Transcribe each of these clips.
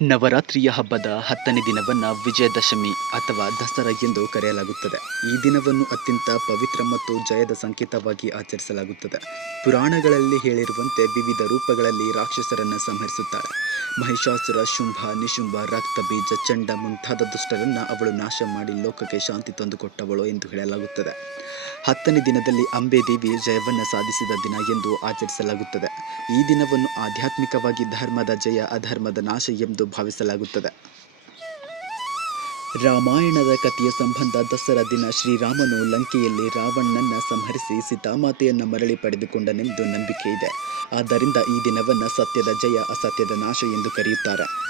ನವರಾತ್ರಿಯ ಹಬ್ಬದ ಹತ್ತನೇ ದಿನವನ್ನು ವಿಜಯದಶಮಿ ಅಥವಾ ದಸರಾ ಎಂದು ಕರೆಯಲಾಗುತ್ತದೆ. ಈ ದಿನವನ್ನು ಅತ್ಯಂತ ಪವಿತ್ರ ಮತ್ತು ಜಯದ ಸಂಕೇತವಾಗಿ ಆಚರಿಸಲಾಗುತ್ತದೆ. ಪುರಾಣಗಳಲ್ಲಿ ಹೇಳಿರುವಂತೆ ವಿವಿಧ ರೂಪಗಳಲ್ಲಿ ರಾಕ್ಷಸರನ್ನು ಸಂಹರಿಸುತ್ತಾಳೆ ಮಹಿಷಾಸುರ, ಶುಂಭ, ನಿಶುಂಭ, ರಕ್ತ ಬೀಜ, ಚಂಡ ಮುಂತಾದ ದುಷ್ಟರನ್ನು ಅವಳು ನಾಶ ಮಾಡಿ ಲೋಕಕ್ಕೆ ಶಾಂತಿ ತಂದುಕೊಟ್ಟವಳು ಎಂದು ಹೇಳಲಾಗುತ್ತದೆ. ಹತ್ತನೇ ದಿನದಲ್ಲಿ ಅಂಬೆ ದೇವಿ ಜಯವನ್ನು ಸಾಧಿಸಿದ ದಿನ ಎಂದು ಆಚರಿಸಲಾಗುತ್ತದೆ. ಈ ದಿನವನ್ನು ಆಧ್ಯಾತ್ಮಿಕವಾಗಿ ಧರ್ಮದ ಜಯ, ಅಧರ್ಮದ ನಾಶ ಎಂದು ಭಾವಿಸಲಾಗುತ್ತದೆ. ರಾಮಾಯಣದ ಕಥೆಯ ಸಂಬಂಧ ದಸರಾ ದಿನ ಶ್ರೀರಾಮನು ಲಂಕೆಯಲ್ಲಿ ರಾವಣನನ್ನ ಸಂಹರಿಸಿ ಸೀತಾಮಾತೆಯನ್ನ ಮರಳಿ ಪಡೆದುಕೊಂಡನೆಂದು ನಂಬಿಕೆ ಇದೆ. ಆದ್ದರಿಂದ ಈ ದಿನವನ್ನು ಸತ್ಯದ ಜಯ, ಅಸತ್ಯದ ನಾಶ ಎಂದು ಕರೆಯುತ್ತಾರೆ.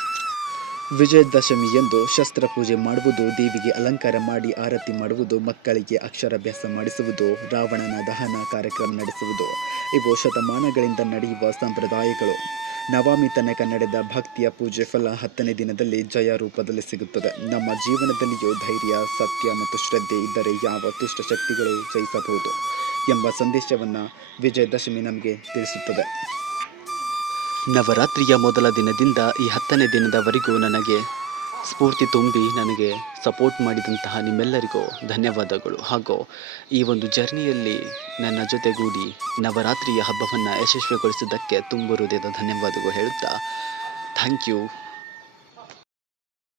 ವಿಜಯದಶಮಿಯಂದು ಶಸ್ತ್ರಪೂಜೆ ಮಾಡುವುದು, ದೇವಿಗೆ ಅಲಂಕಾರ ಮಾಡಿ ಆರತಿ ಮಾಡುವುದು, ಮಕ್ಕಳಿಗೆ ಅಕ್ಷರಾಭ್ಯಾಸ ಮಾಡಿಸುವುದು, ರಾವಣನ ದಹನ ಕಾರ್ಯಕ್ರಮ ನಡೆಸುವುದು, ಇವು ಶತಮಾನಗಳಿಂದ ನಡೆಯುವ ಸಂಪ್ರದಾಯಗಳು. ನವಮಿ ತನಕ ನಡೆದ ಭಕ್ತಿಯ ಪೂಜೆ ಫಲ ಹತ್ತನೇ ದಿನದಲ್ಲಿ ಜಯ ರೂಪದಲ್ಲಿ ಸಿಗುತ್ತದೆ. ನಮ್ಮ ಜೀವನದಲ್ಲಿಯೂ ಧೈರ್ಯ, ಸತ್ಯ ಮತ್ತು ಶ್ರದ್ಧೆ ಇದ್ದರೆ ಯಾವ ಶಕ್ತಿಗಳು ಜಯಿಸಬಹುದು ಎಂಬ ಸಂದೇಶವನ್ನು ವಿಜಯದಶಮಿ ನಮಗೆ ತಿಳಿಸುತ್ತದೆ. ನವರಾತ್ರಿಯ ಮೊದಲ ದಿನದಿಂದ ಈ ಹತ್ತನೇ ದಿನದವರೆಗೂ ನನಗೆ ಸ್ಫೂರ್ತಿ ತುಂಬಿ ನನಗೆ ಸಪೋರ್ಟ್ ಮಾಡಿದಂತಹ ನಿಮ್ಮೆಲ್ಲರಿಗೂ ಧನ್ಯವಾದಗಳು. ಹಾಗೂ ಈ ಒಂದು ಜರ್ನಿಯಲ್ಲಿ ನನ್ನ ಜೊತೆಗೂಡಿ ನವರಾತ್ರಿಯ ಹಬ್ಬವನ್ನು ಯಶಸ್ವಿಗೊಳಿಸಿದ್ದಕ್ಕೆ ತುಂಬ ಹೃದಯದ ಧನ್ಯವಾದಗಳು ಹೇಳುತ್ತಾ, ಥ್ಯಾಂಕ್ ಯು.